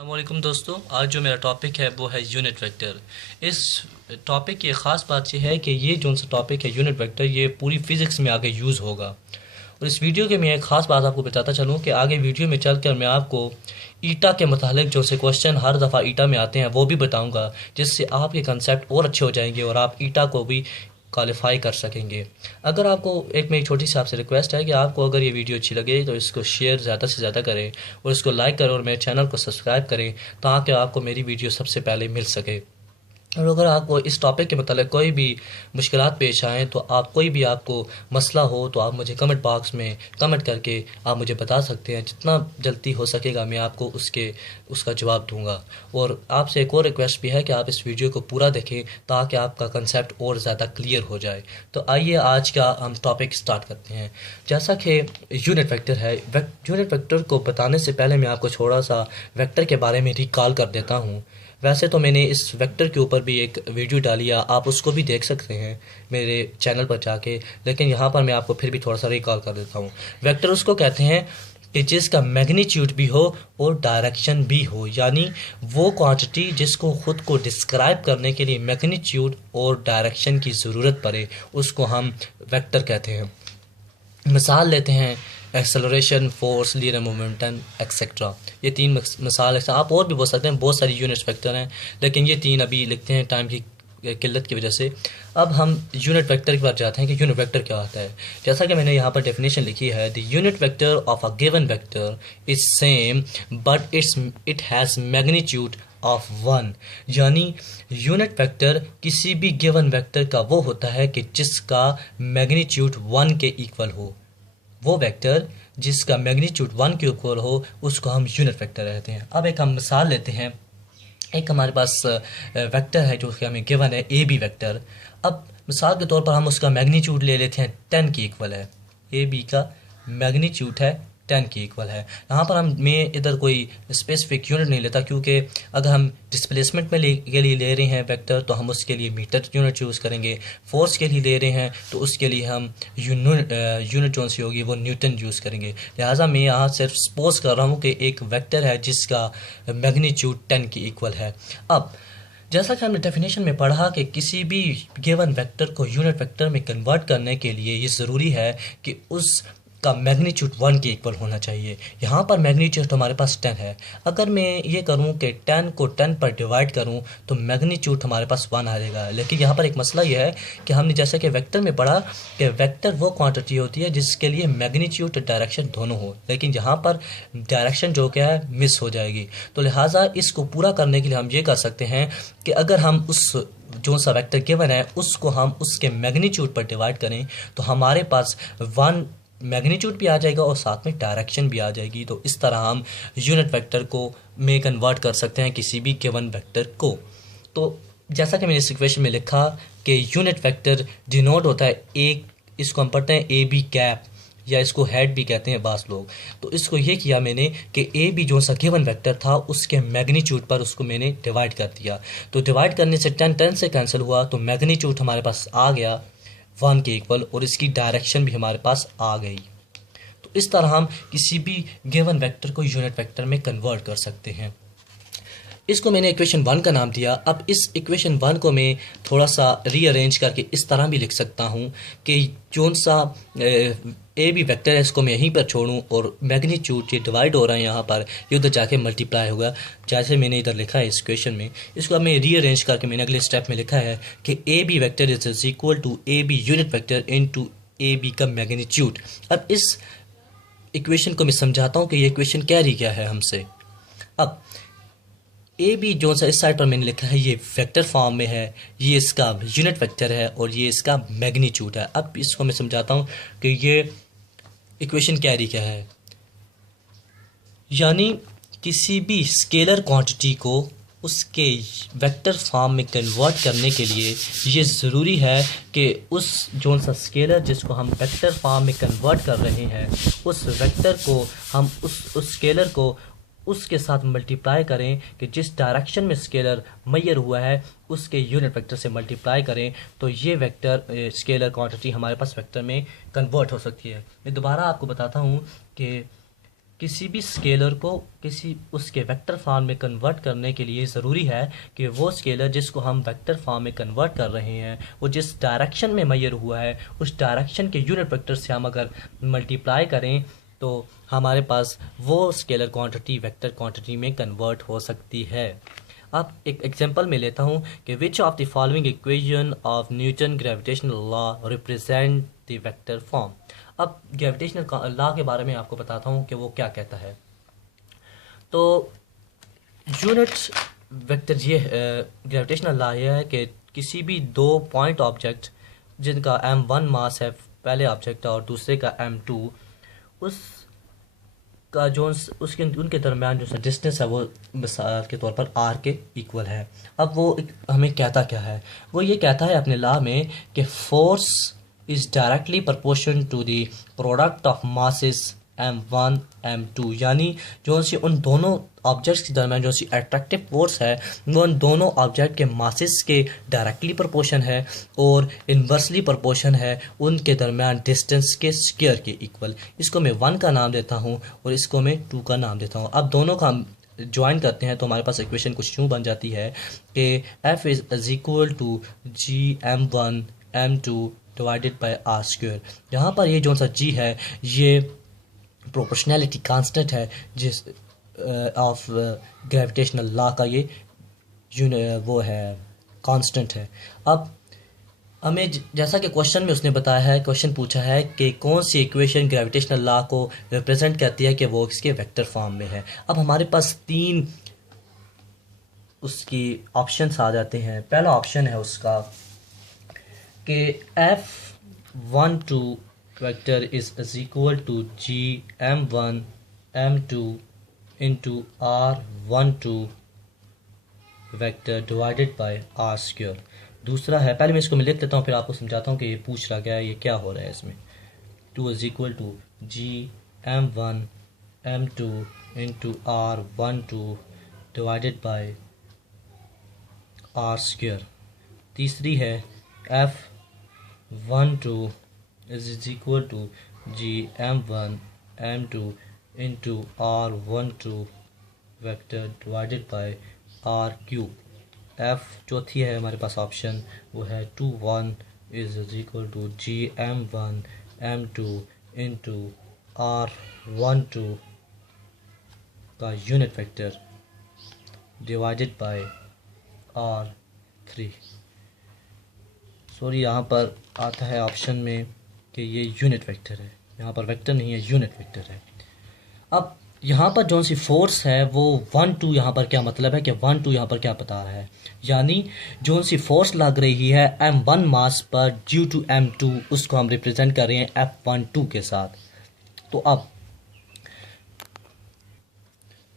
अस्सलामुअलैकुम दोस्तों, आज जो मेरा टॉपिक है वो है यूनिट वेक्टर। इस टॉपिक की ख़ास बात यह है कि ये जो सा टॉपिक है यूनिट वेक्टर, ये पूरी फ़िज़िक्स में आगे यूज़ होगा। और इस वीडियो के मैं एक ख़ास बात आपको बताता चलूँ कि आगे वीडियो में चलकर मैं आपको ईटा के मुतालिक जो से क्वेश्चन हर दफ़ा ईटा में आते हैं वो भी बताऊँगा, जिससे आपके कंसेप्ट और अच्छे हो जाएंगे और आप ईटा को भी क्वालिफाई कर सकेंगे। अगर आपको एक मेरी छोटी सी आपसे रिक्वेस्ट है कि आपको अगर ये वीडियो अच्छी लगे तो इसको शेयर ज़्यादा से ज़्यादा करें और इसको लाइक करें और मेरे चैनल को सब्सक्राइब करें, ताकि आपको मेरी वीडियो सबसे पहले मिल सके। और अगर आपको इस टॉपिक के मतलब कोई भी मुश्किलात पेश आएँ, तो आप कोई भी आपको मसला हो तो आप मुझे कमेंट बॉक्स में कमेंट करके आप मुझे बता सकते हैं। जितना जल्दी हो सकेगा मैं आपको उसका जवाब दूंगा। और आपसे एक और रिक्वेस्ट भी है कि आप इस वीडियो को पूरा देखें ताकि आपका कंसेप्ट और ज़्यादा क्लियर हो जाए। तो आइए आज का हम टॉपिक स्टार्ट करते हैं। जैसा कि यूनिट वेक्टर है, यूनिट वेक्टर को बताने से पहले मैं आपको थोड़ा सा वेक्टर के बारे में रिकॉल कर देता हूँ। वैसे तो मैंने इस वेक्टर के ऊपर भी एक वीडियो डाली है, आप उसको भी देख सकते हैं मेरे चैनल पर जाके, लेकिन यहाँ पर मैं आपको फिर भी थोड़ा सा रिकॉल कर देता हूँ। वेक्टर उसको कहते हैं कि जिसका मैग्नीट्यूड भी हो और डायरेक्शन भी हो, यानी वो क्वांटिटी जिसको ख़ुद को डिस्क्राइब करने के लिए मैग्नीट्यूड और डायरेक्शन की ज़रूरत पड़े, उसको हम वेक्टर कहते हैं। मिसाल लेते हैं acceleration, force, linear momentum etcetera. ये तीन मिसाल है। आप और भी बोल सकते हैं, बहुत सारी यूनिट वेक्टर हैं, लेकिन ये तीन अभी लिखते हैं टाइम की किल्लत की वजह से। अब हम यूनिट वेक्टर की बात जाते हैं कि यूनिट वेक्टर क्या होता है। जैसा कि मैंने यहाँ पर डेफिनेशन लिखी है, the unit vector of a given vector is same but it has magnitude of 1। यानी यूनिट वेक्टर किसी भी गिवन वेक्टर का वो होता है कि जिसका मैग्नीट्यूड 1 के इक्वल हो। वो वेक्टर जिसका मैग्नीट्यूड 1 के इक्वल हो उसको हम यूनिट वेक्टर कहते हैं। अब एक हम मिसाल लेते हैं। एक हमारे पास वेक्टर है जो कि हमें गिवन है, ए बी वेक्टर। अब मिसाल के तौर पर हम उसका मैग्नीट्यूड ले लेते हैं 10 के इक्वल है। ए बी का मैग्नीट्यूड है 10 के इक्वल है। यहाँ पर मैं इधर कोई स्पेसिफिक यूनिट नहीं लेता, क्योंकि अगर हम डिस्प्लेसमेंट के लिए ले रहे हैं वेक्टर तो हम उसके लिए मीटर यूनिट यूज़ करेंगे। फोर्स के लिए ले रहे हैं तो उसके लिए हम यूनिट जो सी होगी वो न्यूटन यूज़ करेंगे। लिहाजा मैं यहाँ सिर्फ सपोज कर रहा हूँ कि एक वेक्टर है जिसका मैग्नीट्यूड 10 के इक्वल है। अब जैसा कि हमने डेफिनेशन में पढ़ा कि किसी भी गिवन वेक्टर को यूनिट वेक्टर में कन्वर्ट करने के लिए ये ज़रूरी है कि उस का मैग्नीट्यूड 1 के इक्वल होना चाहिए। यहाँ पर मैग्नीट्यूड हमारे पास 10 है। अगर मैं ये करूँ कि 10 को 10 पर डिवाइड करूँ तो मैग्नीट्यूड हमारे पास 1 आ जाएगा। लेकिन यहाँ पर एक मसला ये है कि हमने जैसे कि वेक्टर में पढ़ा कि वेक्टर वो क्वांटिटी होती है जिसके लिए मैग्नीट्यूड और डायरेक्शन दोनों हो, लेकिन यहाँ पर डायरेक्शन जो क्या है मिस हो जाएगी। तो लिहाजा इसको पूरा करने के लिए हम ये कर सकते हैं कि अगर हम उस जो सा वेक्टर गिवन है उसको हम उसके मैग्नीट्यूड पर डिवाइड करें तो हमारे पास 1 मैग्नीट्यूड भी आ जाएगा और साथ में डायरेक्शन भी आ जाएगी। तो इस तरह हम यूनिट वेक्टर को में कन्वर्ट कर सकते हैं किसी भी गिवन वेक्टर को। तो जैसा कि मैंने इस इक्वेशन में लिखा कि यूनिट वेक्टर डिनोट होता है एक, इसको हम पढ़ते हैं ए बी कैप, या इसको हेड भी कहते हैं बास लोग। तो इसको ये किया मैंने कि ए बी जो सा गिवन वेक्टर था उसके मैग्नीट्यूड पर उसको मैंने डिवाइड कर दिया। तो डिवाइड करने से 10 से कैंसिल हुआ तो मैग्नीट्यूड हमारे पास आ गया 1 के इक्वल और इसकी डायरेक्शन भी हमारे पास आ गई। तो इस तरह हम किसी भी गिवन वेक्टर को यूनिट वेक्टर में कन्वर्ट कर सकते हैं। इसको मैंने इक्वेशन 1 का नाम दिया। अब इस इक्वेशन 1 को मैं थोड़ा सा रीअरेंज करके इस तरह भी लिख सकता हूँ कि जोन सा ए बी वेक्टर है इसको मैं यहीं पर छोड़ूँ और मैग्नीट्यूड ये डिवाइड हो रहा है यहाँ पर, ये उधर जाके मल्टीप्लाई होगा जैसे मैंने इधर लिखा है इस इक्वेशन में। इसको अब मैं रीअरेंज करके मैंने अगले स्टेप में लिखा है कि A B vector is equal to A B unit vector into A B का मैग्नीट्यूड। अब इस इक्वेशन को मैं समझाता हूँ कि ये इक्वेशन कह रही क्या है हमसे। अब ए बी जो सा इस साइड पर मैंने लिखा है ये वेक्टर फॉर्म में है, ये इसका यूनिट वेक्टर है और ये इसका मैग्नीट्यूड है। अब इसको मैं समझाता हूँ कि ये इक्वेशन कैरी क्या है। यानी किसी भी स्केलर क्वांटिटी को उसके वेक्टर फॉर्म में कन्वर्ट करने के लिए ये ज़रूरी है कि उस जो सा स्केलर जिसको हम वेक्टर फॉर्म में कन्वर्ट कर रहे हैं उस वेक्टर को हम उस स्केलर को उसके साथ मल्टीप्लाई करें कि जिस डायरेक्शन में स्केलर मैयर हुआ है उसके यूनिट वेक्टर से मल्टीप्लाई करें, तो ये वेक्टर स्केलर क्वांटिटी हमारे पास वेक्टर में कन्वर्ट हो सकती है। मैं दोबारा आपको बताता हूँ कि किसी भी स्केलर को किसी उसके वेक्टर फॉर्म में कन्वर्ट करने के लिए ज़रूरी है कि वो स्केलर जिसको हम वेक्टर फॉर्म में कन्वर्ट कर रहे हैं वो जिस डायरेक्शन में मैयर हुआ है उस डायरेक्शन के यूनिट वेक्टर से हम अगर मल्टीप्लाई करें तो हमारे पास वो स्केलर क्वांटिटी वेक्टर क्वांटिटी में कन्वर्ट हो सकती है। अब एक एग्जांपल में लेता हूँ कि which of the following equation of Newton gravitational law represent the vector form. अब ग्रेविटेशनल लॉ के बारे में आपको बताता हूँ कि वो क्या कहता है। तो यूनिट वेक्टर ये ग्रेविटेशनल लॉ ये है कि किसी भी दो पॉइंट ऑब्जेक्ट जिनका m1 मास है पहले ऑब्जेक्ट और दूसरे का m2, उस का जो उसके उनके दरमियान जो डिस्टेंस है वो मिसाल के तौर पर r के इक्वल है। अब वो हमें कहता क्या है, वो ये कहता है अपने लॉ में कि force is directly proportion to the product of masses m1 m2, यानी जो सी उन दोनों ऑब्जेक्ट्स के दरमियान जो सी अट्रैक्टिव फोर्स है वो उन दोनों ऑब्जेक्ट के मासेस के डायरेक्टली प्रोपोर्शन है और इन्वर्सली प्रोपोर्शन है उनके दरमियान डिस्टेंस के स्क्वायर के इक्वल। इसको मैं 1 का नाम देता हूँ और इसको मैं 2 का नाम देता हूँ। अब दोनों का हम ज्वाइन करते हैं तो हमारे पास इक्वेशन कुछ यूँ बन जाती है कि f is equal to G m1 m2 divided by r square. यहाँ पर ये जो सा g है ये प्रोपोर्शनैलिटी कांस्टेंट है जिस ऑफ ग्रेविटेशनल लॉ का ये वो है कांस्टेंट है। अब हमें जैसा कि क्वेश्चन में उसने बताया है, क्वेश्चन पूछा है कि कौन सी इक्वेशन ग्रेविटेशनल लॉ को रिप्रेजेंट करती है कि वो इसके वेक्टर फॉर्म में है। अब हमारे पास 3 उसकी ऑप्शंस आ जाते हैं। पहला ऑप्शन है उसका कि f12 vector is equal to G m1 m2 into r12 vector divided by r square. दूसरा है, पहले मैं इसको मैं लिख लेता हूँ फिर आपको समझाता हूँ कि ये पूछ रहा क्या है, ये क्या हो रहा है इसमें। 2 is equal to G m1 m2 into r12 divided by r square. तीसरी है f12 is equal to G m1 m2 into r12 vector divided by r cube. f चौथी है हमारे पास ऑप्शन, वो है 21 is equal to G m1 m2 into r12 का unit vector divided by r3। Sorry यहाँ पर आता है ऑप्शन में कि ये यूनिट वेक्टर है, यहाँ पर वेक्टर नहीं है यूनिट वेक्टर है। अब यहाँ पर जो सी फोर्स है वो 1 2 यहाँ पर क्या मतलब है कि 1 2 यहाँ पर क्या बता रहा है, यानी जो सी फोर्स लग रही है m1 मास पर ड्यू टू m2 उसको हम रिप्रेजेंट कर रहे हैं f12 के साथ।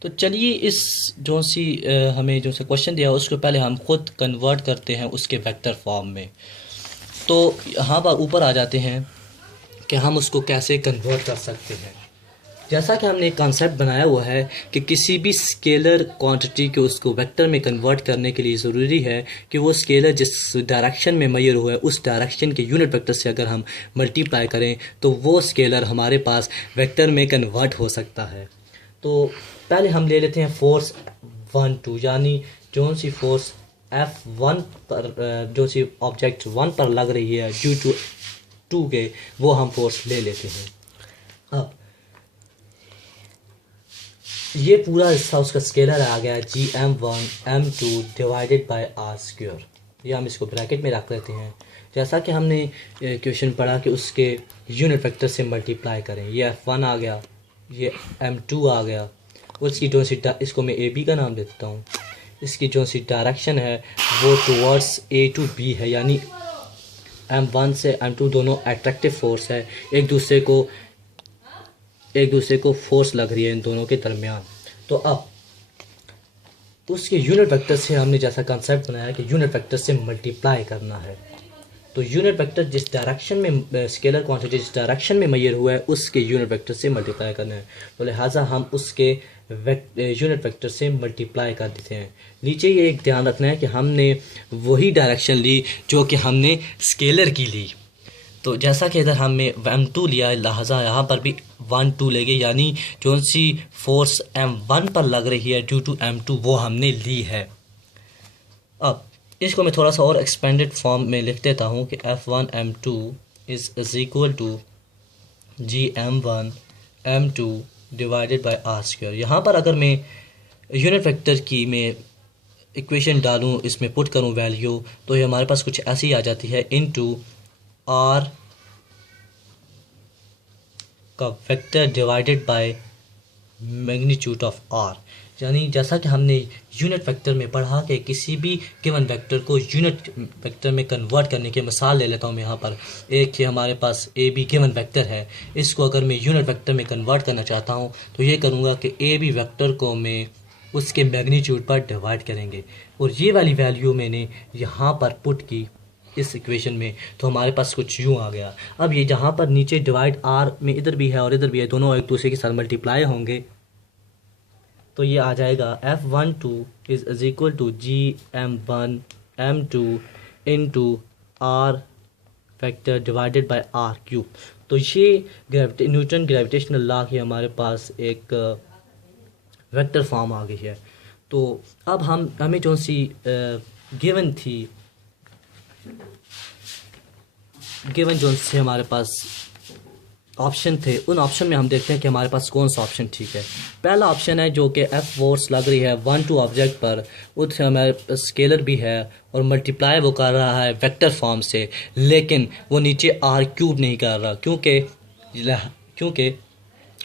तो चलिए इस जो सी हमें जो सा क्वेश्चन दिया उसको पहले हम खुद कन्वर्ट करते हैं उसके वेक्टर फॉर्म में। तो यहाँ पर ऊपर आ जाते हैं कि हम उसको कैसे कन्वर्ट कर सकते हैं। जैसा कि हमने एक कॉन्सेप्ट बनाया हुआ है कि किसी भी स्केलर क्वांटिटी को उसको वेक्टर में कन्वर्ट करने के लिए ज़रूरी है कि वो स्केलर जिस डायरेक्शन में मैयर हुआ है उस डायरेक्शन के यूनिट वेक्टर से अगर हम मल्टीप्लाई करें तो वो स्केलर हमारे पास वेक्टर में कन्वर्ट हो सकता है। तो पहले हम ले लेते हैं फोर्स 1 2, यानी जो सी फोर्स F1 पर जो सी ऑब्जेक्ट 1 पर लग रही है ड्यू टू 2 के, वो हम फोर्स ले लेते हैं। अब ये पूरा हिस्सा उसका स्केलर आ गया जी m1 m2 divided by r square. ये हम इसको ब्रैकेट में रख लेते हैं। जैसा कि हमने क्वेश्चन पढ़ा कि उसके यूनिट वेक्टर से मल्टीप्लाई करें, ये f1 आ गया, ये m2 आ गया और इसकी जो सी इसको मैं ab का नाम देता हूँ। इसकी जो सी डायरेक्शन है वो टुवर्ड्स a टू b है, यानी m1 से m2 दोनों एट्रैक्टिव फोर्स है, एक दूसरे को फोर्स लग रही है इन दोनों के दरमियान। तो अब उसके यूनिट वेक्टर से हमने जैसा कंसेप्ट बनाया कि यूनिट वेक्टर से मल्टीप्लाई करना है। तो यूनिट वेक्टर जिस डायरेक्शन में स्केलर क्वांटिटी जिस डायरेक्शन में मैयर हुआ है उसके यूनिट वेक्टर से मल्टीप्लाई करना है। तो लिहाजा हम उसके यूनिट वेक्टर से मल्टीप्लाई कर देते हैं। नीचे ये एक ध्यान रखना है कि हमने वही डायरेक्शन ली जो कि हमने स्केलर की ली। तो जैसा कि इधर हमने M2 लिया है, लिहाजा यहाँ पर भी 1 2 लेंगे, यानी जो सी फोर्स M1 पर लग रही है ड्यू टू M2 वो हमने ली है। अब इसको मैं थोड़ा सा और एक्सपेंडेड फॉर्म में लिख देता हूँ कि F1 M2 is equal to GM1 M2 divided by R square. यहाँ पर अगर मैं यूनिट वेक्टर की मैं इक्वेशन डालूँ, इसमें पुट करूँ वैल्यू, तो ये हमारे पास कुछ ऐसी आ जाती है, इनटू आर का vector divided by magnitude of R. यानी जैसा कि हमने यूनिट वेक्टर में पढ़ा कि किसी भी गिवन वेक्टर को यूनिट वेक्टर में कन्वर्ट करने की मिसाल ले लेता हूँ मैं यहाँ पर। एक ही हमारे पास ए बी गिवन वेक्टर है, इसको अगर मैं यूनिट वेक्टर में कन्वर्ट करना चाहता हूँ तो ये करूँगा कि ए बी वेक्टर को मैं उसके मैग्नीट्यूड पर डिवाइड करेंगे, और ये वाली वैल्यू मैंने यहाँ पर पुट की इस इक्वेशन में, तो हमारे पास कुछ यूँ आ गया। अब ये जहाँ पर नीचे डिवाइड आर में इधर भी है और इधर भी है, दोनों एक दूसरे के साथ मल्टीप्लाई होंगे, तो ये आ जाएगा F12 is equal to GM1 M2 into R factor divided by R cube. तो ये न्यूटन ग्रेविटेशनल लॉ की हमारे पास एक वेक्टर फॉर्म आ गई है। तो अब हमें जो सी गिवन थी, गिवन जो से हमारे पास ऑप्शन थे, उन ऑप्शन में हम देखते हैं कि हमारे पास कौन सा ऑप्शन ठीक है। पहला ऑप्शन है जो कि एफ फोर्स लग रही है 1 2 ऑब्जेक्ट पर, उससे हमारे स्केलर भी है और मल्टीप्लाई वो कर रहा है वेक्टर फॉर्म से, लेकिन वो नीचे आर क्यूब नहीं कर रहा, क्योंकि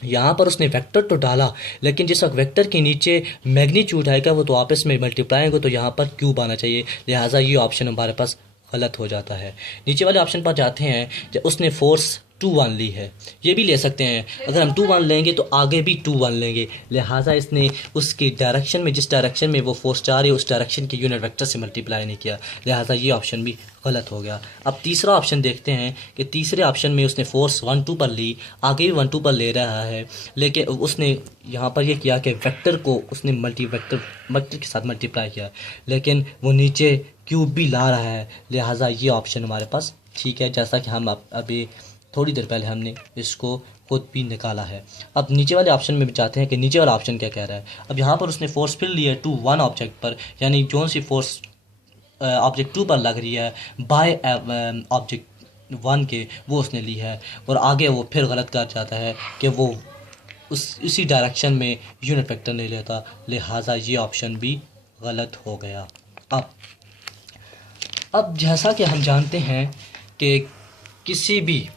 यहाँ पर उसने वेक्टर तो डाला, लेकिन जिस वक्त वेक्टर के नीचे मैग्नीट्यूड आएगा वो तो आपस में मल्टीप्लाई होंगे, तो यहाँ पर क्यूब आना चाहिए, लिहाजा ये ऑप्शन हमारे पास गलत हो जाता है। नीचे वाले ऑप्शन पर जाते हैं, जब उसने फोर्स 2 1 ली है, ये भी ले सकते हैं, अगर हम 2 1 लेंगे तो आगे भी 2 1 लेंगे, लिहाजा इसने उसकी डायरेक्शन में, जिस डायरेक्शन में वो फोर्स जा रही है उस डायरेक्शन के यूनिट वेक्टर से मल्टीप्लाई नहीं किया, लिहाजा ये ऑप्शन भी गलत हो गया। अब तीसरा ऑप्शन देखते हैं कि तीसरे ऑप्शन में उसने फोर्स 1 2 पर ली, आगे भी 1 2 पर ले रहा है, लेकिन उसने यहाँ पर यह किया कि वेक्टर को उसने वेक्टर के साथ मल्टीप्लाई किया, लेकिन वो नीचे क्यूब भी ला रहा है, लिहाजा ये ऑप्शन हमारे पास ठीक है, जैसा कि हम अभी थोड़ी देर पहले हमने इसको खुद भी निकाला है। अब नीचे वाले ऑप्शन में भी चाहते हैं कि नीचे वाला ऑप्शन क्या कह रहा है। अब यहाँ पर उसने फोर्स फिर ली है 2 1 ऑब्जेक्ट पर, यानी जो सी फोर्स ऑब्जेक्ट 2 पर लग रही है बाय ऑब्जेक्ट 1 के, वो उसने ली है, और आगे वो फिर गलत कर जाता है कि वो उसी डायरेक्शन में यूनिट वेक्टर नहीं लेता, लिहाजा ये ऑप्शन भी गलत हो गया। अब जैसा कि हम जानते हैं कि किसी भी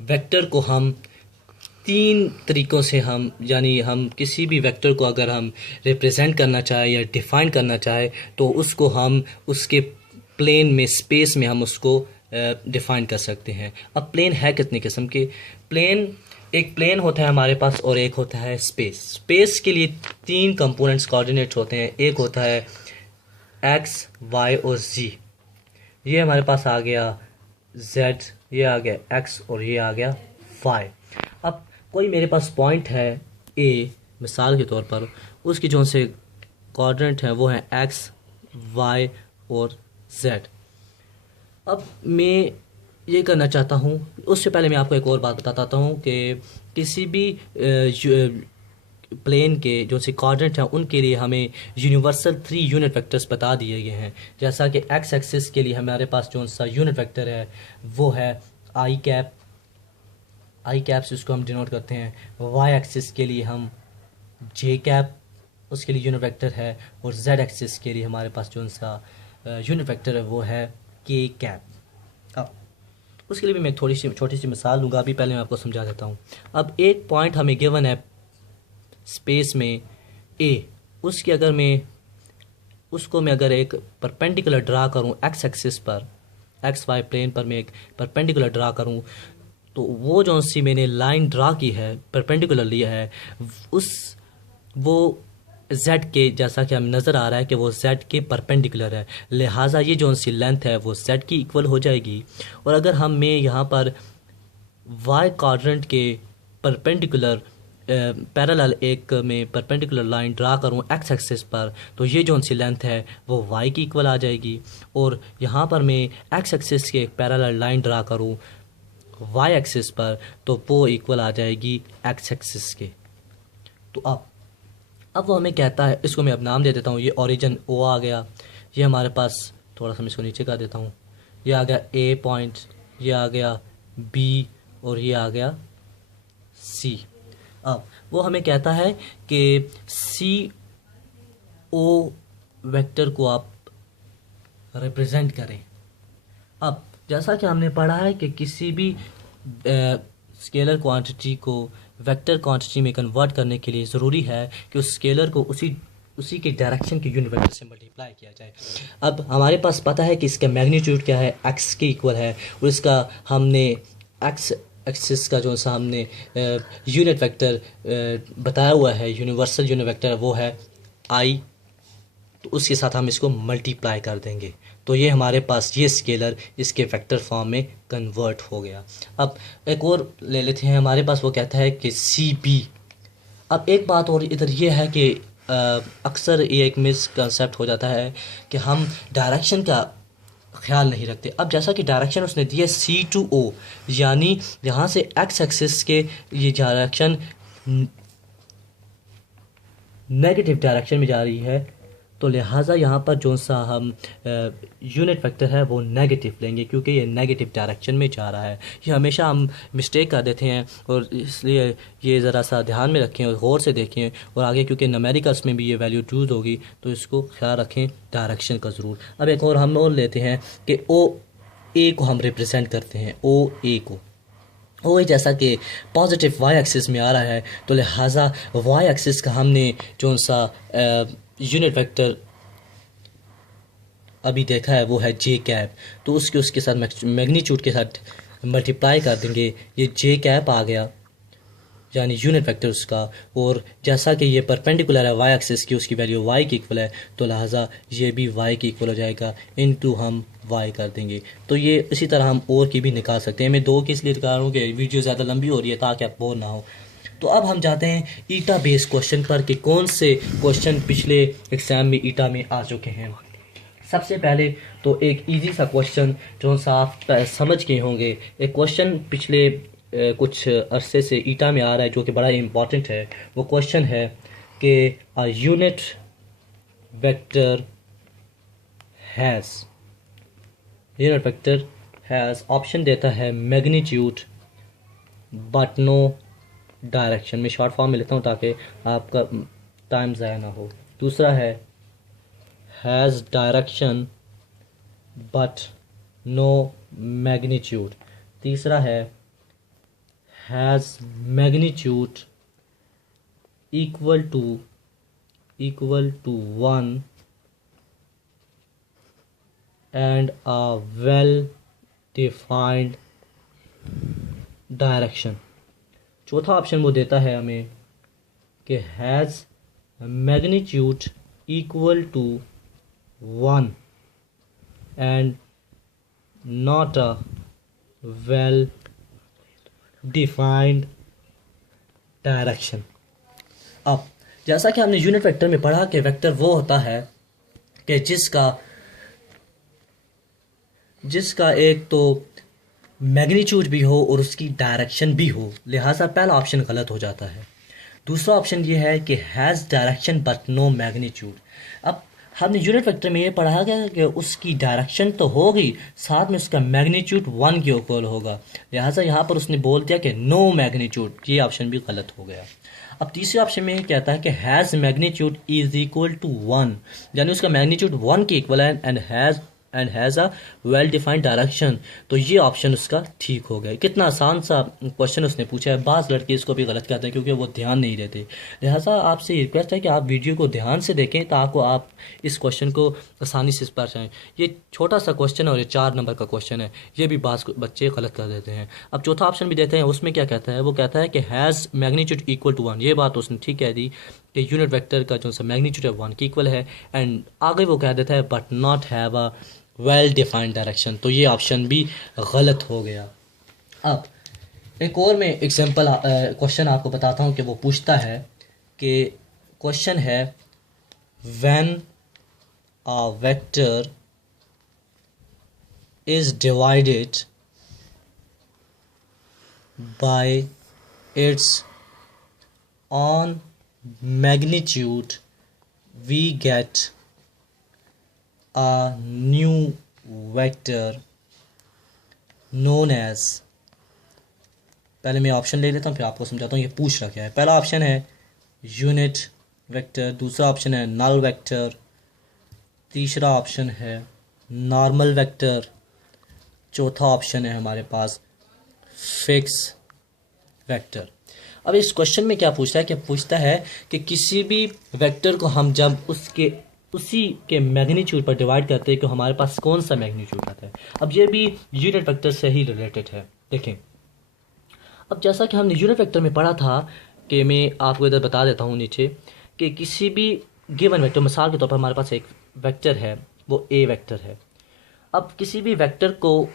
वेक्टर को हम 3 तरीक़ों से यानी हम किसी भी वेक्टर को अगर हम रिप्रेजेंट करना चाहें या डिफ़ाइन करना चाहें तो उसको हम उसके प्लेन में, स्पेस में हम उसको डिफ़ाइन कर सकते हैं। अब प्लेन है कितने किस्म के? एक प्लेन होता है हमारे पास और एक होता है स्पेस। स्पेस के लिए 3 कंपोनेंट्स कोऑर्डिनेट होते हैं, एक होता है x, y और z। ये हमारे पास आ गया z, ये आ गया x और ये आ गया y। अब कोई मेरे पास पॉइंट है a, मिसाल के तौर पर, उसकी जो से कोऑर्डिनेट है वो है x, y और z। अब मैं ये करना चाहता हूँ, उससे पहले मैं आपको एक और बात बताता हूँ कि किसी भी प्लेन के जो से कोऑर्डिनेट हैं उनके लिए हमें यूनिवर्सल 3 यूनिट वेक्टर्स बता दिए गए हैं। जैसा कि एक्स एक्सिस के लिए हमारे पास जो सा यूनिट वेक्टर है वो है आई कैप से उसको हम डिनोट करते हैं। वाई एक्सिस के लिए हम जे कैप, उसके लिए यूनिट वेक्टर है, और जेड एक्सिस के लिए हमारे पास जो सा यूनिट वेक्टर है वो है के कैप। अब उसके लिए भी मैं छोटी सी मिसाल लूँगा, अभी पहले मैं आपको समझा देता हूँ। अब एक पॉइंट हमें गिवन है स्पेस में ए, उसकी अगर मैं अगर एक परपेंडिकुलर ड्रा करूं एक्स एक्सिस पर, एक्स वाई प्लेन पर मैं एक परपेंडिकुलर ड्रा करूं, तो वो जो सी मैंने लाइन ड्रा की है, परपेंडिकुलर लिया है, वो z के, जैसा कि हमें नज़र आ रहा है कि वो z के परपेंडिकुलर है, लिहाजा ये जो सी लेंथ है वो z की इक्वल हो जाएगी। और अगर मैं यहाँ पर y कोऑर्डिनेट के परपेंडिकुलर पैरेलल एक में परपेंडिकुलर लाइन ड्रा करूं एक्स एक्सिस पर, तो ये जो सी लेंथ है वो वाई की इक्वल आ जाएगी। और यहाँ पर मैं एक्स एक्सिस के एक पैरेलल लाइन ड्रा करूं वाई एक्सिस पर, तो वो इक्वल आ जाएगी एक्स एक्सिस के। तो अब वो हमें कहता है, इसको मैं अब नाम दे देता हूँ, ये ओरिजिन ओ आ गया, ये हमारे पास थोड़ा सा मैं इसको नीचे कर देता हूँ, ये आ गया ए पॉइंट, ये आ गया बी और ये आ गया सी। अब वो हमें कहता है कि सी ओ वेक्टर को आप रिप्रेजेंट करें। अब जैसा कि हमने पढ़ा है कि किसी भी स्केलर क्वांटिटी को वेक्टर क्वांटिटी में कन्वर्ट करने के लिए ज़रूरी है कि उस स्केलर को उसी के डायरेक्शन के यूनिट वेक्टर से मल्टीप्लाई किया जाए। अब हमारे पास पता है कि इसका मैग्नीट्यूड क्या है, एक्स के इक्वल है, और इसका हमने एक्स एक्सिस का जो सा हमने यूनिट वेक्टर बताया हुआ है, यूनिवर्सल यूनिट वेक्टर, वो है आई, तो उसके साथ हम इसको मल्टीप्लाई कर देंगे, तो ये हमारे पास ये स्केलर इसके वेक्टर फॉर्म में कन्वर्ट हो गया। अब एक और ले लेते हैं, हमारे पास वो कहता है कि सी बी। अब एक बात और इधर ये है कि अक्सर ये एक मिसकंसेप्ट हो जाता है कि हम डायरेक्शन का ख्याल नहीं रखते। अब जैसा कि डायरेक्शन उसने दिया सी टू ओ, यानी यहाँ से एक्स एक्सिस के ये डायरेक्शन नेगेटिव डायरेक्शन में जा रही है, तो लिहाजा यहाँ पर जो सा हम यूनिट वेक्टर है वो नेगेटिव लेंगे, क्योंकि ये नेगेटिव डायरेक्शन में जा रहा है। ये हमेशा हम मिस्टेक कर देते हैं, और इसलिए ये ज़रा सा ध्यान में रखें और गौर से देखें, और आगे क्योंकि न्यूमेरिकल्स में भी ये वैल्यू यूज़ होगी, तो इसको ख्याल रखें डायरेक्शन का ज़रूर। अब एक और हम और लेते हैं कि ओ ए को हम रिप्रेजेंट करते हैं, ओ ए को, ओ जैसा कि पॉजिटिव वाई एक्सिस में आ रहा है, तो लिहाजा वाई एक्सिस का हमने जो सा यूनिट वेक्टर अभी देखा है वो है जे कैप, तो उसके साथ मैग्नीट्यूड के साथ मल्टीप्लाई कर देंगे, ये जे कैप आ गया यानी यूनिट वेक्टर उसका। और जैसा कि ये परपेंडिकुलर है वाई एक्सिस की, उसकी वैल्यू वाई की इक्वल है, तो लिहाजा ये भी वाई की इक्वल हो जाएगा, इनटू हम वाई कर देंगे। तो ये इसी तरह हम और की भी निकाल सकते हैं। मैं दो की इसलिए निकाल रहा हूँ कि वीडियो ज़्यादा लंबी हो रही है ताकि आप बोर ना हो। तो अब हम जाते हैं ईटा बेस्ड क्वेश्चन पर कि कौन से क्वेश्चन पिछले एग्जाम में ईटा में आ चुके हैं। सबसे पहले तो एक इजी सा क्वेश्चन जो सा आप समझ गए होंगे, एक क्वेश्चन पिछले कुछ अरसे से ईटा में आ रहा है जो कि बड़ा इम्पॉर्टेंट है। वो क्वेश्चन है कि a unit vector has option देता है मैग्नीट्यूड बट नो डायरेक्शन। मैं शॉर्ट फॉर्म में लेता हूँ ताकि आपका टाइम ज़ाया ना हो। दूसरा है has direction but no magnitude. तीसरा है has magnitude equal to 1 and a well defined direction. चौथा ऑप्शन वो देता है हमें कि has magnitude equal to 1 and not a well defined direction. अब जैसा कि हमने यूनिट वेक्टर में पढ़ा कि वेक्टर वो होता है कि जिसका एक तो मैग्नीट्यूड भी हो और उसकी डायरेक्शन भी हो, लिहाजा पहला ऑप्शन गलत हो जाता है। दूसरा ऑप्शन ये है कि has direction but no magnitude. अब हमने यूनिट वेक्टर में ये पढ़ा गया कि उसकी डायरेक्शन तो होगी, साथ में उसका मैग्नीट्यूड 1 के इक्वल होगा, लिहाजा यहाँ पर उसने बोल दिया कि नो मैग्नीट्यूड, ये ऑप्शन भी गलत हो गया। अब तीसरे ऑप्शन में ये कहता है कि has magnitude is equal to 1, यानी उसका मैग्नीट्यूड 1 के इक्वल है, and has a well defined direction, तो ये ऑप्शन उसका ठीक हो गया। कितना आसान सा क्वेश्चन उसने पूछा है। बाज़ लड़के इसको भी गलत करते हैं क्योंकि वो ध्यान नहीं देते। लिहाजा आपसे रिक्वेस्ट है कि आप वीडियो को ध्यान से देखें ताकि आप इस क्वेश्चन को आसानी से पढ़ जाएँ। ये छोटा सा क्वेश्चन है और ये 4 नंबर का क्वेश्चन है, ये भी बाज़ बच्चे गलत कर देते हैं। अब चौथा ऑप्शन भी देते हैं, उसमें क्या कहता है, वो कहता है कि हैज़ मैग्नीट्यूड इक्वल टू 1। ये बात उसने ठीक कह दी कि यूनिट वेक्टर का जो सा मैग्नीट्यूड है 1 के इक्वल है, एंड आगे वो कह देता है but not have a well defined direction, तो ये ऑप्शन भी गलत हो गया। अब एक और मैं एग्जांपल क्वेश्चन आपको बताता हूँ कि वो पूछता है कि क्वेश्चन है when a vector is divided by its own magnitude we get a new vector known as. पहले मैं ऑप्शन ले लेता हूँ फिर आपको समझाता हूँ ये पूछ रहा क्या है। पहला ऑप्शन है यूनिट वेक्टर, दूसरा ऑप्शन है नल वेक्टर, तीसरा ऑप्शन है नॉर्मल वेक्टर, चौथा ऑप्शन है हमारे पास फिक्स वेक्टर। अब इस क्वेश्चन में क्या पूछता है, पूछता है कि किसी भी वेक्टर को हम जब उसी के मैग्नीट्यूड पर डिवाइड करते हैं तो हमारे पास कौन सा मैग्नीट्यूड आता है। अब ये भी यूनिट वेक्टर से ही रिलेटेड है। देखें, अब जैसा कि हमने यूनिट वेक्टर में पढ़ा था कि मैं आपको इधर बता देता हूँ नीचे कि किसी भी गिवन वेक्टर, मिसाल के तौर पर हमारे पास एक वेक्टर है, वो ए वेक्टर है। अब किसी भी वेक्टर को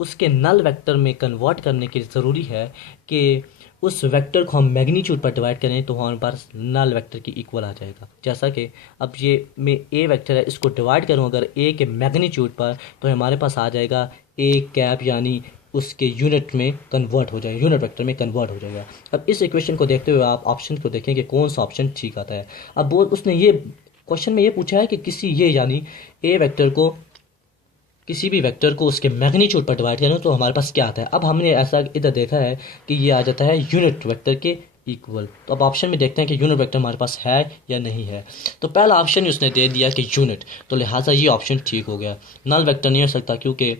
उसके नल वेक्टर में कन्वर्ट करने के लिए ज़रूरी है कि उस वेक्टर को हम मैग्नीट्यूड पर डिवाइड करें तो हमारे पास नल वेक्टर की इक्वल आ जाएगा। जैसा कि अब ये मैं ए वेक्टर है, इसको डिवाइड करूँ अगर ए के मैग्नीट्यूड पर तो हमारे पास आ जाएगा ए कैप, यानी उसके यूनिट में कन्वर्ट हो जाएगा, यूनिट वेक्टर में कन्वर्ट हो जाएगा। अब इस इक्वेशन को देखते हुए आप ऑप्शन को देखें कि कौन सा ऑप्शन ठीक आता है। अब वो उसने ये क्वेश्चन में ये पूछा है कि किसी ये यानी ए वेक्टर को किसी भी वेक्टर को उसके मैग्नीट्यूड पर डिवाइड करें तो हमारे पास क्या आता है। अब हमने ऐसा इधर देखा है कि ये आ जाता है यूनिट वेक्टर के इक्वल। तो अब ऑप्शन में देखते हैं कि यूनिट वेक्टर हमारे पास है या नहीं है। तो पहला ऑप्शन उसने दे दिया कि यूनिट, तो लिहाजा ये ऑप्शन ठीक हो गया। नल वेक्टर नहीं हो सकता क्योंकि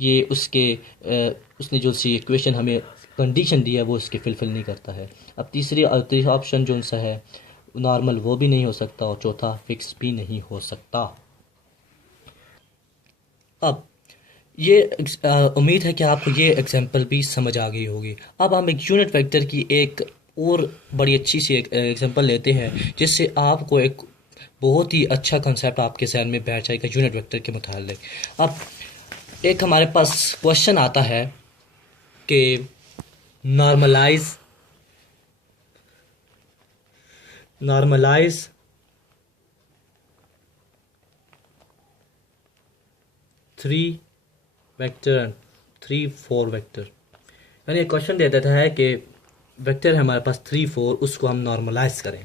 ये उसने जो सी इक्वेशन हमें कंडीशन दी है वो इसके फिलफिल नहीं करता है। अब तीसरा ऑप्शन जो सा है नॉर्मल, वो भी नहीं हो सकता, और चौथा फिक्स भी नहीं हो सकता। अब ये उम्मीद है कि आपको ये एग्जांपल भी समझ आ गई होगी। अब हम एक यूनिट वेक्टर की एक और बड़ी अच्छी सी एग्जांपल लेते हैं जिससे आपको एक बहुत ही अच्छा कंसेप्ट आपके जहन में बैठ जाएगा यूनिट वेक्टर के मुताल्लिक। अब एक हमारे पास क्वेश्चन आता है कि नॉर्मलाइज 3 वेक्टर एंड 3 4 वेक्टर, यानी क्वेश्चन दे देता है कि वेक्टर है हमारे पास 3 4, उसको हम नॉर्मलाइज करें।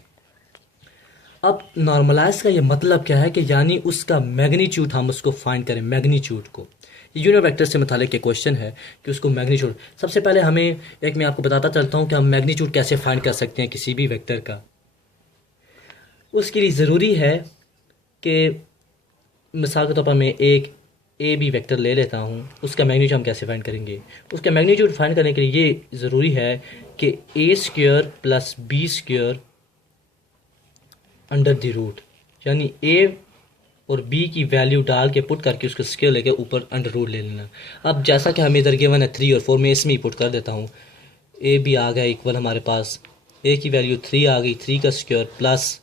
अब नॉर्मलाइज का ये मतलब क्या है कि यानी उसका मैग्नीट्यूड हम उसको फाइंड करें, मैग्नीट्यूड को। ये यूनिट वेक्टर से मुतालिक के क्वेश्चन है कि उसको मैग्नीट्यूड, सबसे पहले हमें मैं आपको बताता चलता हूँ कि हम मैग्नीट्यूड कैसे फाइंड कर सकते हैं किसी भी वेक्टर का। उसके लिए ज़रूरी है कि मिसाल के तौर पर मैं एक ए बी वेक्टर ले लेता हूँ, उसका मैग्नीट्यूड हम कैसे फाइंड करेंगे। उसका मैग्नीट्यूड फाइंड करने के लिए ये ज़रूरी है कि A square plus B square under the root, यानी ए और बी की वैल्यू डाल के पुट करके उसको स्क्वायर लेके ऊपर अंडर रूट ले लेना। अब जैसा कि हमें इधर गिवन है 3 और 4, मैं इसमें ही पुट कर देता हूँ। ए बी आ गया इक्वल हमारे पास ए की वैल्यू 3 आ गई, 3 का स्क्वायर प्लस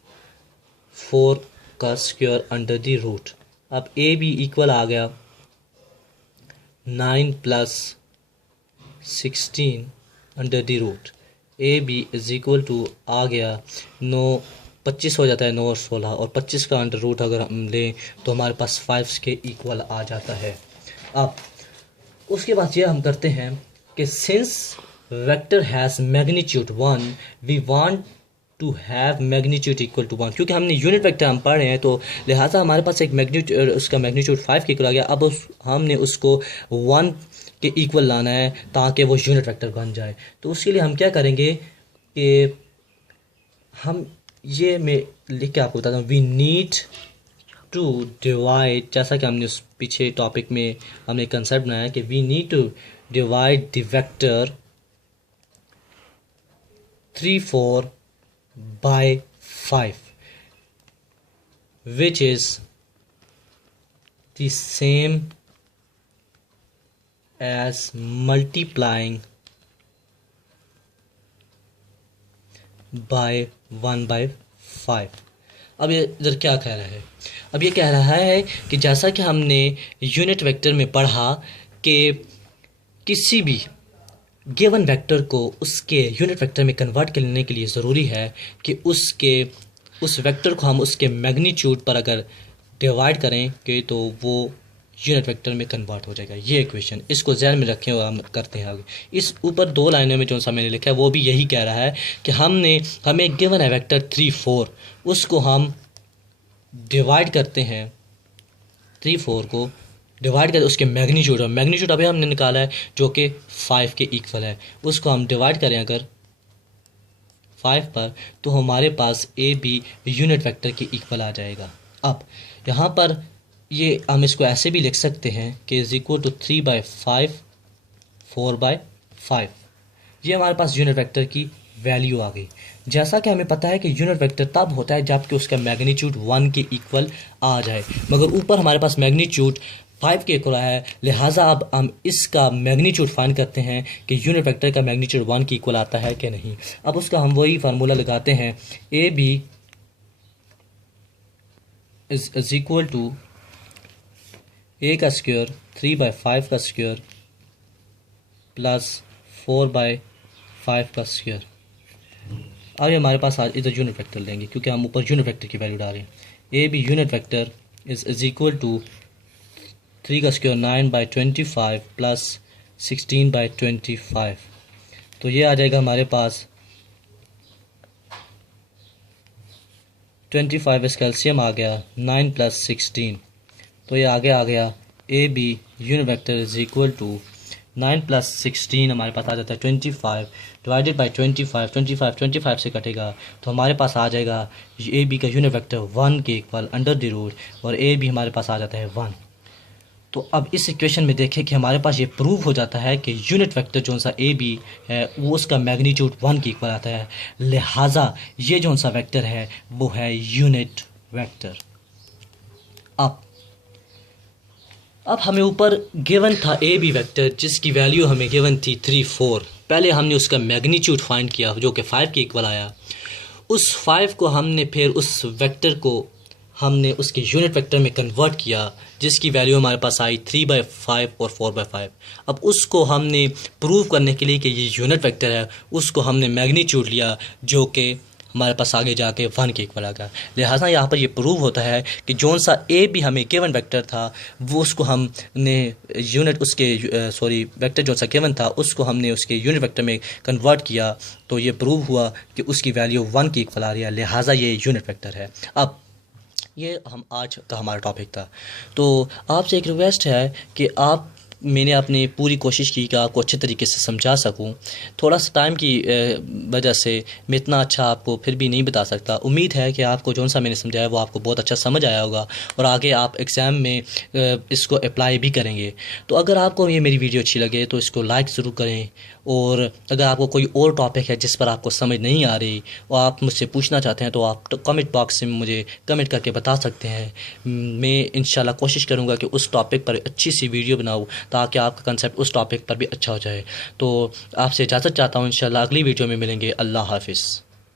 4 का स्क्वायर अंडर द रूट। अब ए बी इक्वल आ गया 9 plus 16 under the root. A B is equal to आ गया 9, 25 हो जाता है, 9 और 16, और 25 का अंडर रूट अगर हम लें तो हमारे पास 5 के इक्वल आ जाता है। अब उसके बाद ये हम करते हैं कि since vector has magnitude 1 we want to have magnitude equal to 1, क्योंकि हमने यूनिट वेक्टर हम पढ़ रहे हैं तो लिहाजा हमारे पास एक मैग्नीट्यूड, उसका मैग्नीट्यूड 5 के इक्वल आ गया। अब हमने उसको 1 के इक्वल लाना है ताकि वो यूनिट वेक्टर बन जाए। तो उसके लिए हम क्या करेंगे कि हम ये मैं लिख के आपको बताता हूँ, वी नीड टू डिवाइड, जैसा कि हमने उस पीछे टॉपिक में हमने कंसेप्ट बनाया कि we need to divide the vector 3 4 by 5 which is the same as multiplying by 1 by 5। अब ये इधर क्या कह रहा है, अब ये कह रहा है कि जैसा कि हमने यूनिट वेक्टर में पढ़ा कि किसी भी गिवन वेक्टर को उसके यूनिट वेक्टर में कन्वर्ट करने के लिए ज़रूरी है कि उस वेक्टर को हम उसके मैग्नीट्यूड पर अगर डिवाइड करेंगे तो वो यूनिट वेक्टर में कन्वर्ट हो जाएगा। ये इक्वेशन, इसको ध्यान में रखें और हम करते हैं आगे। इस ऊपर 2 लाइनों में जो सा मैंने लिखा है वो भी यही कह रहा है कि हमें गिवन है वेक्टर 3 4, उसको हम डिवाइड करते हैं, 3 4 को डिवाइड करते उसके मैग्नीट्यूड, और मैग्नीट्यूड अभी हमने निकाला है जो कि 5 के इक्वल है, उसको हम डिवाइड करें अगर 5 पर तो हमारे पास ए बी यूनिट वेक्टर के इक्वल आ जाएगा। अब यहाँ पर ये हम इसको ऐसे भी लिख सकते हैं कि इज इक्वल टू 3/5 4/5। ये हमारे पास यूनिट वेक्टर की वैल्यू आ गई। जैसा कि हमें पता है कि यूनिट वेक्टर तब होता है जबकि उसका मैग्नीट्यूड 1 के इक्वल आ जाए, मगर ऊपर हमारे पास मैग्नीट्यूड 5 के इक्वल है, लिहाजा अब हम इसका मैग्नीट्यूड फाइंड करते हैं कि यूनिट वेक्टर का मैग्नीट्यूड 1 के इक्वल आता है कि नहीं। अब उसका हम वही फार्मूला लगाते हैं, A B is equal to A का स्क्वायर 3/5 का स्क्वायर प्लस 4/5 का स्क्वायर। अब हमारे पास आज इधर यूनिट वेक्टर लेंगे क्योंकि हम ऊपर यूनिट वेक्टर की वैल्यू डाल रहे हैं। A B unit vector is equal to 3 का स्क्वायर 9/25 प्लस 16/25। तो ये आ जाएगा हमारे पास 25, इसका एलसीएम आ गया 9 + 16, तो ये आगे आ गया A B unit vector is equal to 9 + 16 हमारे पास आ जाता है 25 डिवाइडेड बाई 25 से कटेगा तो हमारे पास आ जाएगा ए बी का यूनिट वेक्टर 1 के इक्वल अंडर द रूट, और ए बी हमारे पास आ जाता है 1। तो अब इस इक्वेशन में देखें कि हमारे पास ये प्रूव हो जाता है कि यूनिट वेक्टर जो सा ए बी है वो उसका मैग्नीट्यूड 1 के इक्वल आता है, लिहाजा ये जो सा वेक्टर है वो है यूनिट वेक्टर। अब हमें ऊपर गिवन था ए बी वेक्टर जिसकी वैल्यू हमें गिवन थी 3 4। पहले हमने उसका मैग्नीट्यूड फाइंड किया जो कि 5 के इक्वल आया। उस 5 को हमने फिर उस वेक्टर को हमने उसके यूनिट वेक्टर में कन्वर्ट किया जिसकी वैल्यू हमारे पास आई 3/5 और 4/5। अब उसको हमने प्रूव करने के लिए कि ये यूनिट वेक्टर है उसको हमने मैग्नीट्यूड लिया जो कि हमारे पास आगे जाके 1 के इक्वल आ गया। लिहाजा यहाँ पर ये प्रूव होता है कि जौन सा ए भी हमें गिवन वेक्टर था वो उसको हमने यूनिट वेक्टर जौन सा गिवन था उसको हमने उसके यूनिट वेक्टर में कन्वर्ट किया, तो ये प्रूव हुआ कि उसकी वैल्यू 1 के इक्वल आ रही है, लिहाजा ये यूनिट वेक्टर है। अब ये आज का हमारा टॉपिक था, तो आपसे एक रिक्वेस्ट है कि मैंने अपनी पूरी कोशिश की कि आपको अच्छे तरीके से समझा सकूं। थोड़ा सा टाइम की वजह से मैं इतना अच्छा आपको फिर भी नहीं बता सकता। उम्मीद है कि आपको जौन सा मैंने समझाया वो आपको बहुत अच्छा समझ आया होगा और आगे आप एग्ज़ाम में इसको अप्लाई भी करेंगे। तो अगर आपको ये मेरी वीडियो अच्छी लगे तो इसको लाइक ज़रूर करें, और अगर आपको कोई और टॉपिक है जिस पर आपको समझ नहीं आ रही और आप मुझसे पूछना चाहते हैं तो आप कमेंट बॉक्स में मुझे कमेंट करके बता सकते हैं। मैं इंशाल्लाह कोशिश करूँगा कि उस टॉपिक पर अच्छी सी वीडियो बनाऊँ ताकि आपका कंसेप्ट उस टॉपिक पर भी अच्छा हो जाए। तो आपसे इजाज़त चाहता हूँ, इंशाल्लाह अगली वीडियो में मिलेंगे। अल्लाह हाफिज़।